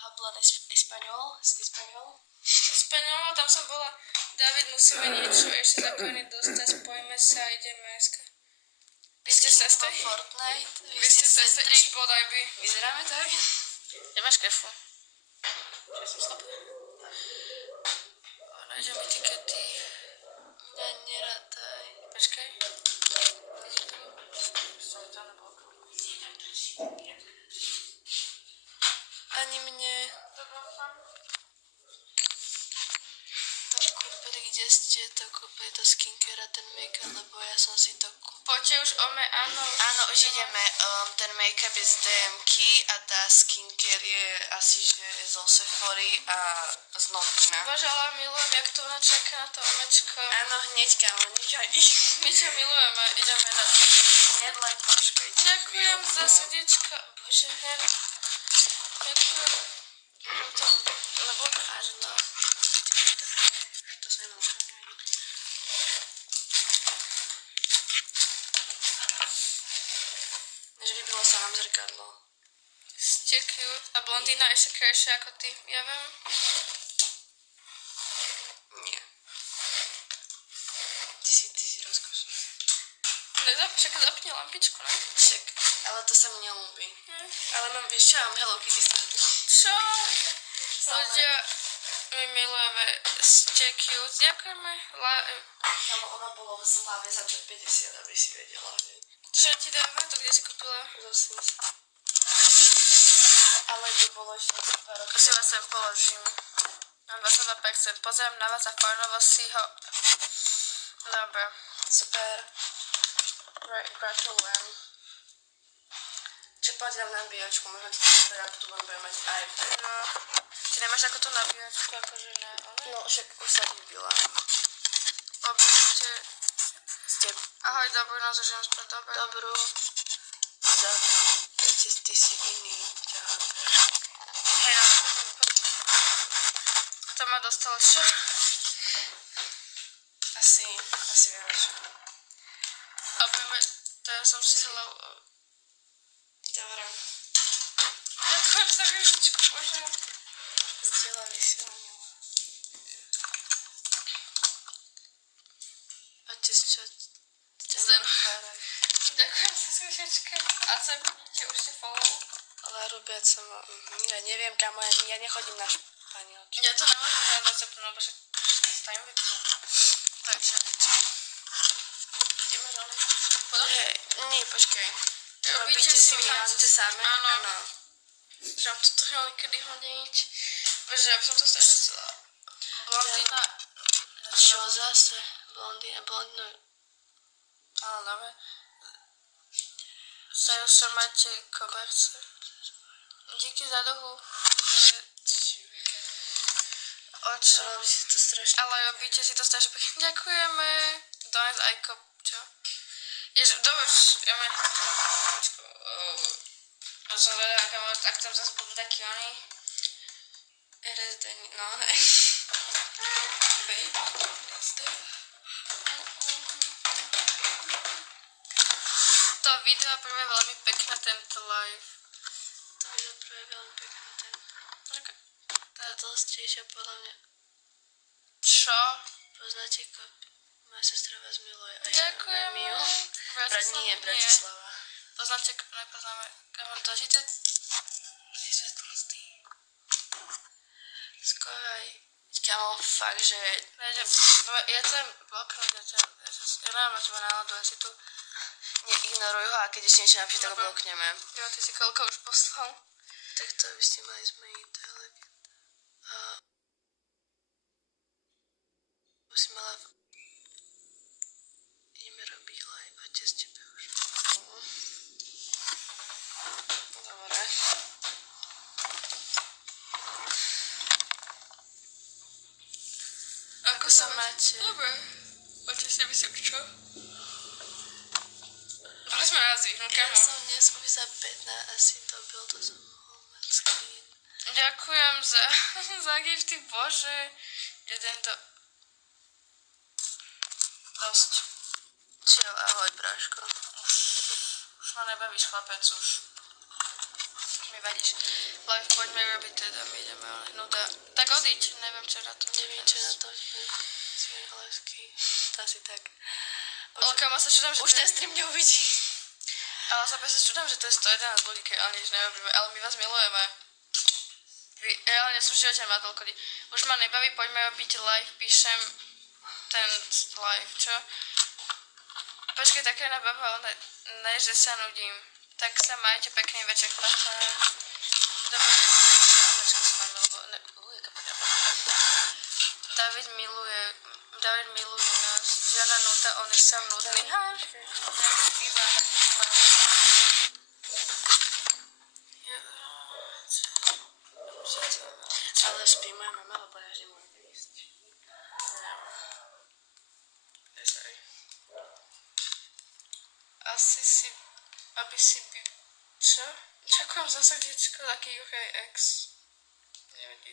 Hablan español? Espaňol, tam som bola. David, musíme niečo ešte za Kony dostať. Spojíme sa, ideme dneska. Vy ste sestry? Fortnite? Vy ste sestry? Išbodaj by. Vyzeráme tak? Nemáš kefu? Čo som slabá? Nájdem mi tikety. Mňa nerátaj. Počkaj. Ani mne. To kúpili, kde ste to kúpili, to skincare a ten make-up, lebo ja som si to kúpila. Poďte už áno. Áno, už ideme. Ten make-up je z DMky a tá skincare je asi, že zo Sephory a z Notina. Bože, ale milujem, jak to ona čaká na to omečko. Áno, hneď, kámo, nechaj. My ťa milujeme, ideme na... Nedleň trošku. Ďakujem za srdiečka. Bože, her. Ďakujem. Lebo každá. To sa nemám šaniť. Než vybilo sa nám zrkadlo. Ste cute. A blondína ešte krajšia ako ty, ja viem. Nie. Ty si rozkošný. Však zapni lampičku, ne? Však, ale to sa mi nelúbi. Ale mám, vieš čo, mám Hello Kitty srdu. Čo? Ľudia, my milujeme, ste cute. Ďakujeme. Kamo, ona bola v Zlave za 50, aby si vedela. Čo ti dáva? To kde si kúpila? Zase. Ale to bolo ešte super. To si vás sem položím. Mám 22%. Pozerám na vás a fajnovo si ho... Dobre. Super. Gratulujem. Čo poď dám nabíjačku, možno ti to zaberám, tu budem mať iPad. No. Ty nemáš ako tú nabíjačku, akože na one? No, však už sa vybila. Obyčte. Ste... Ahoj, dobrú noc, už jem spať, dobre. Dobrú. Ty si iný. Hej, no, to ma dostalo čo? Asi vieš. To ja som si hlavu... Dobre. Ďakujem za hviezdičku, bože. Zdieľa vysielanie. Otec, čo? Zem. Ďakujem za hviezdičky. A cebnite, už ste follow? Ale robiať sa ma... Ja neviem, kamo, ja nechodím na španielčinu. Ja to nemôžem žiadať cepnú, lebo však stajím vypnúť. Takže... Ideme ďalej. Hej, nie, počkaj. Robíte si vyhánce same? Áno. Že mám to trhal niekedy hodiť. Bože, ja by som to strašne chcela. Blondína... Čo zase? Blondína. Ale dobre. Sajúša máte koberce. Díky za dohu. Očo. Ale si to strašne... Ale robíte si to strašne pekne. Ďakujeme. Dones aj čo? Jež, dobre, ja mám... Ja som zvedala, ak tam zase budú takí oni. RSD, no hej. Baby, RSD. To video prvé veľmi pekné, tento live. To video prvé veľmi pekné, ten. Okay. Tá dlhšia podľa mňa. Čo? Poznáte Kopi? Moja sestra vás miluje. Ďakujem. Nie, Bratislava. Poznáte, nepoznáme. Kamor, dožite? Si svetlostý. Skoro aj... Kamo, fakt, že... Ja chcem bloknúť, ja mám na teba náladu, ja si tu... Neignoruj ho a keď ešte niečo napíš, tak ho blokneme. Jo, ty si koľko už poslal? Tak to by ste mali zmeniť, to je legenda. Si mala... Ideme robiť live, otec tebe už. Dobre. Ako sa máte? Dobre. Otec tebe si čo? Boli sme raz vyhnúť, Ja som dnes už za 15 asi dobil, to som mohol mať screen. Ďakujem za gifty, bože. Jeden to... Dosť. Čau, ahoj, Braško. Už ma nebavíš, chlapec, už. Mi mi vadíš. Live poďme robiť teda, my ideme, ale nuda. Tak odiď, neviem čo na to. Neviem, čo na to. Smielevský. Asi tak. Ale kamo sa čudám, že Už ten stream neuvidí. Ale sa čudám, že to je 111 ľudí, keď ale nič nerobíme. Ale my vás milujeme. Vy reálne sú v živote ma toľko ľudí. Už ma nebaví, poďme robiť live, píšem ten live, čo? Počkej, taká jedna baba, ne, že sa nudím. Tak sa majte pekný večer, papa. Dobre, Amečko s vami, lebo... jaká pekná baba. David miluje nás. Žena nuta, on je sám nudný. Ale spí moja mama, lebo ja nemôžem ísť. Sorry. Asi si, aby si by... Čo? Čakujem za srdiečko, taký UKX. Nevadí.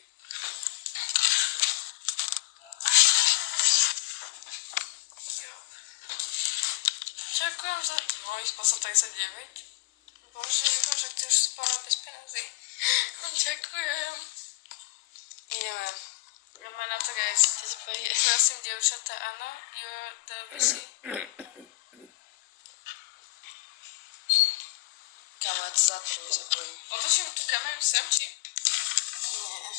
Čakujem za... No, vyspal som 39. Bože, že ty už spala bez peniazy. Ďakujem. Ideme. Ideme na to, guys. Prosím, dievčatá, áno. Dal by si... Kamo, ja to zatrím, sa bojím. Otočím tú kameru sem, či? Nie.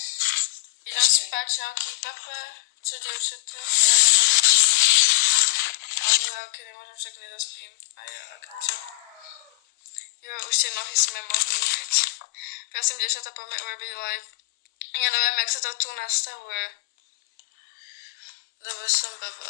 Idem spať, čauky, papa. Čo, dievčatá? Ale ok, nemôžem, však nedospím. A ja, čo? Jo, už tie nohy sme mohli mať. Prosím, dievčatá, poďme urobiť live. Ja neviem, jak sa to tu nastavuje. Dobre som baba.